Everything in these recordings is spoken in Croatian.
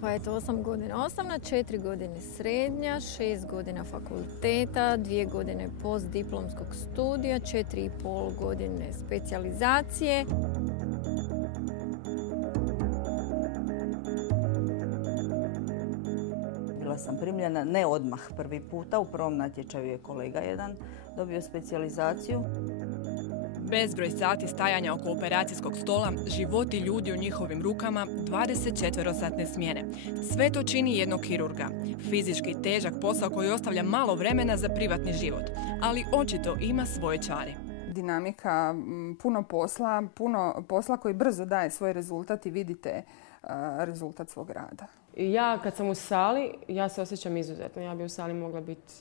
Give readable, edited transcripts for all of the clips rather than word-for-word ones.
Pa eto, 8 godina osnovna, 4 godine srednja, 6 godina fakulteta, 2 godine postdiplomskog studija, 4,5 godine specijalizacije. Bila sam primljena ne odmah prvi puta, u prvom natječaju je kolega jedan dobio specijalizaciju. Bezbroj sati stajanja oko operacijskog stola, životi ljudi u njihovim rukama, 24-satne smjene. Sve to čini jednog kirurga. Fizički težak posao koji ostavlja malo vremena za privatni život, ali očito ima svoje čari. Dinamika, puno posla koji brzo daje svoj rezultat i vidite rezultat svog rada. Ja kad sam u sali, ja se osjećam izuzetno. Ja bi u sali mogla biti,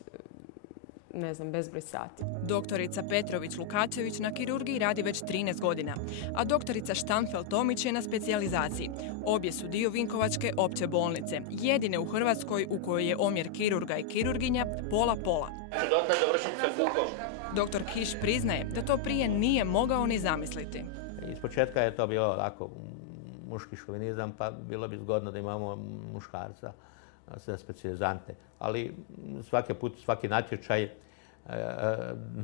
ne znam, bezbroj sati. Doktorica Petrović-Lukačević na kirurgiji radi već 13 godina, a doktorica Štanfel-Tomić je na specijalizaciji. Obje su dio Vinkovačke opće bolnice, jedine u Hrvatskoj u kojoj je omjer kirurga i kirurginja pola-pola. Doktor Kiš priznaje da to prije nije mogao ni zamisliti. Ispočetka je to bilo ovako muški šovinizam, pa bilo bi zgodno da imamo muškarca za specijalizante. Ali svaki natječaj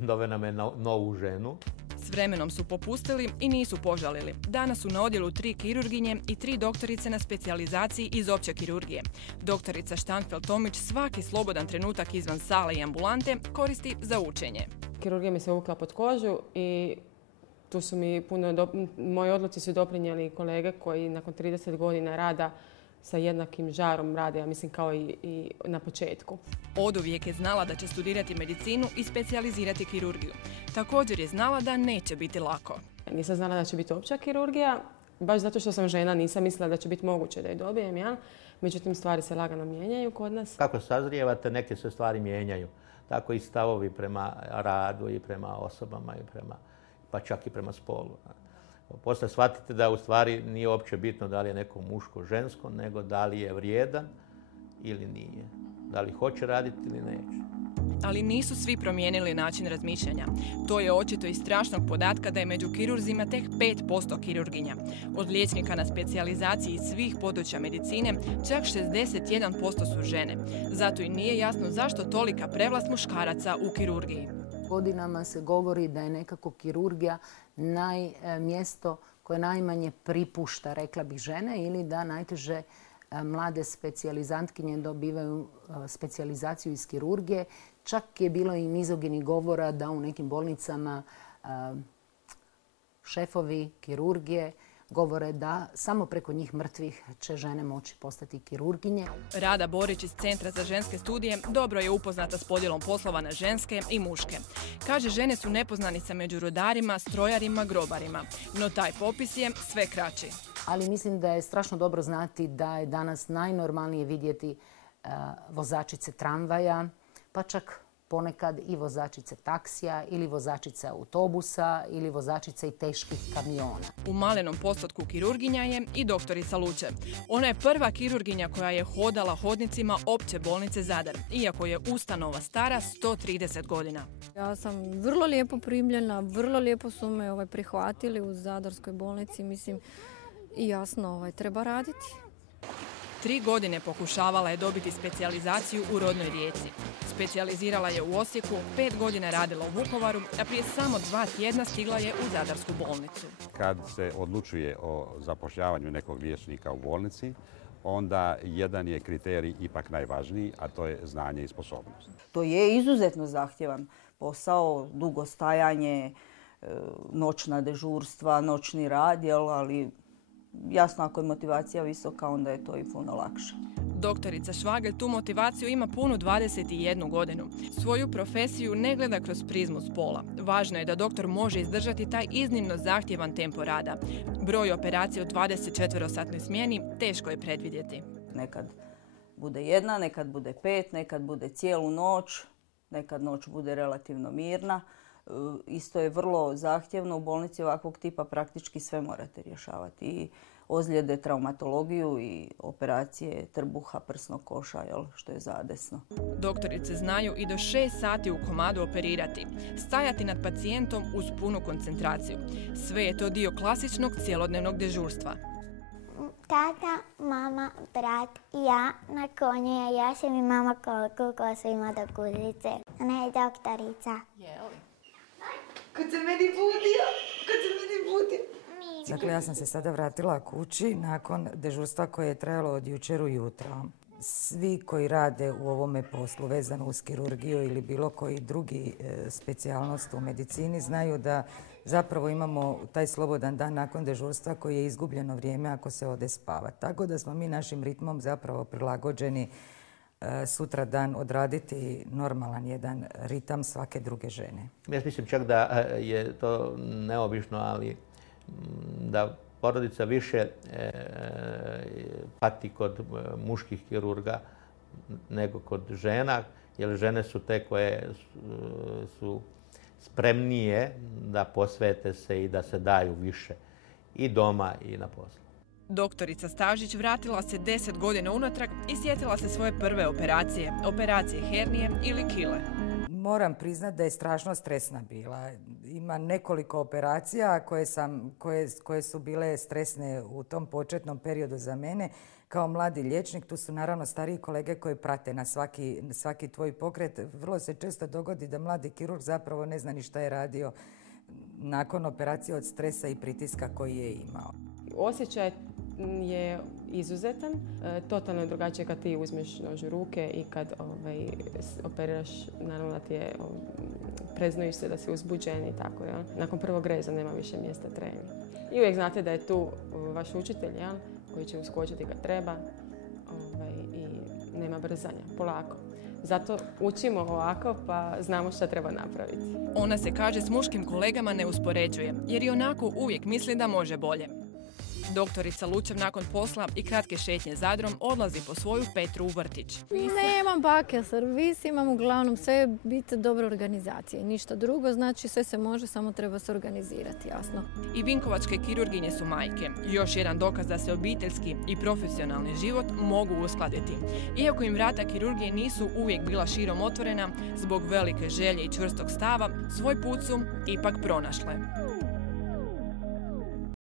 dove nam je novu ženu. S vremenom su popustili i nisu požalili. Danas su na odjelu 3 kirurginje i 3 doktorice na specijalizaciji iz opće kirurgije. Doktorica Štanfel-Tomić svaki slobodan trenutak izvan sale i ambulante koristi za učenje. Kirurgija mi se uvukla pod kožu i tu su mi moje odluci su doprinijeli kolege koji nakon 30 godina rada sa jednakim žarom rade, ja mislim, kao i na početku. Oduvijek je znala da će studirati medicinu i specijalizirati kirurgiju. Također je znala da neće biti lako. Nisam znala da će biti opća kirurgija, baš zato što sam žena, nisam mislila da će biti moguće da je dobijem, ja. Međutim, stvari se lagano mijenjaju kod nas. Kako sazrijevate, neke se stvari mijenjaju. Tako i stavovi prema radu i prema osobama pa čak i prema spolu. Poslije shvatite da u stvari nije uopće bitno da li je neko muško, žensko, nego da li je vrijedan ili nije. Da li hoće raditi ili neće. Ali nisu svi promijenili način razmišljanja. To je očito iz strašnog podatka da je među kirurzima tek 5% kirurginja. Od liječnika na specijalizaciji svih područja medicine čak 61% su žene. Zato i nije jasno zašto tolika prevlast muškaraca u kirurgiji. Godinama se govori da je nekako kirurgija mjesto koje najmanje pripušta, rekla bih, žene ili da najteže mlade specijalizantkinje dobivaju specijalizaciju iz kirurgije. Čak je bilo i mizoginih govora da u nekim bolnicama šefovi kirurgije govore da samo preko njih mrtvih će žene moći postati kirurginje. Rada Borić iz Centra za ženske studije dobro je upoznata s podjelom poslova na ženske i muške. Kaže, žene su nepoznanica među rudarima, strojarima, grobarima. No taj popis je sve kraći. Ali mislim da je strašno dobro znati da je danas najnormalnije vidjeti vozačice tramvaja, pa čak ponekad i vozačice taksija ili vozačice autobusa ili vozačice i teških kamiona. U malenom postotku kirurginja je i doktorica Luče. Ona je prva kirurginja koja je hodala hodnicima opće bolnice Zadar, iako je ustanova stara 130 godina. Ja sam vrlo lijepo primljena, vrlo lijepo su me prihvatili u Zadarskoj bolnici. Mislim, i jasno, treba raditi. 3 godine pokušavala je dobiti specijalizaciju u rodnoj Rijeci. Specijalizirala je u Osijeku, 5 godina radila u Vukovaru, a prije samo 2 tjedna stigla je u Zadarsku bolnicu. Kad se odlučuje o zapošljavanju nekog liječnika u bolnici, onda jedan je kriterij ipak najvažniji, a to je znanje i sposobnost. To je izuzetno zahtjevan posao, dugo stajanje, noćna dežurstva, noćni rad, ali jasno, ako je motivacija visoka, onda je to i puno lakše. Doktorica Švagelj tu motivaciju ima punu 21 godinu. Svoju profesiju ne gleda kroz prizmu spola. Važno je da doktor može izdržati taj iznimno zahtjevan tempo rada. Broj operacija u 24-satnoj smjeni teško je predvidjeti. Nekad bude 1, nekad bude 5, nekad bude cijelu noć, nekad noć bude relativno mirna. Isto je vrlo zahtjevno, u bolnici ovakvog tipa praktički sve morate rješavati. I ozljede, traumatologiju i operacije trbuha, prsnog koša, što je zadesno. Doktorice znaju i do 6 sati u komadu operirati, stajati nad pacijentom uz punu koncentraciju. Sve je to dio klasičnog cjelodnevnog dežurstva. tata, mama, brat i ja na konju, a ja sam i mama koliko kosu ima do guzice. Ona je doktorica. Kad se meni budio. Dakle, ja sam se sada vratila kući nakon dežurstva koje je trajalo od jučer ujutro. Svi koji rade u ovome poslu vezano uz kirurgiju ili bilo koji drugi specijalnost u medicini znaju da zapravo imamo taj slobodan dan nakon dežurstva koji je izgubljeno vrijeme ako se ode spavati. Tako da smo mi našim ritmom zapravo prilagođeni sutra dan odraditi normalan jedan ritam svake druge žene. Ja mislim čak da je to neobično, ali da porodica više pati kod muških kirurga nego kod žena, jer žene su te koje su spremnije da posvete se i da se daju više i doma i na poslu. Doktorica Stažić vratila se 10 godina unatrag i sjetila se svoje prve operacije hernije ili kile. Moram priznati da je strašno stresna bila. Ima nekoliko operacija koje su bile stresne u tom početnom periodu za mene. Kao mladi liječnik, tu su naravno stariji kolege koji prate na svaki tvoj pokret. Vrlo se često dogodi da mladi kirurg zapravo ne zna ni šta je radio nakon operacije od stresa i pritiska koji je imao. Osjećaj je izuzetan. Totalno je drugačije kad ti uzmeš nož u ruke i kad operiraš, naravno da ti je, preznojiš se da si uzbuđen i tako. Ja? Nakon prvog reza nema više mjesta tremi. I uvijek znate da je tu vaš učitelj, ja? Koji će uskočiti kad treba i nema brzanja, polako. Zato učimo ovako pa znamo šta treba napraviti. Ona se, kaže, s muškim kolegama ne uspoređuje, jer i onako uvijek misli da može bolje. Doktorica Lučev nakon posla i kratke šetnje Zadrom odlazi po svoju Petru u vrtić. Nemam bake servis, imam uglavnom sve biti dobre organizacije. Ništa drugo, znači sve se može, samo treba se organizirati, jasno. I vinkovačke kirurginje su majke. Još jedan dokaz da se obiteljski i profesionalni život mogu uskladiti. Iako im vrata kirurgije nisu uvijek bila širom otvorena, zbog velike želje i čvrstog stava, svoj put su ipak pronašle.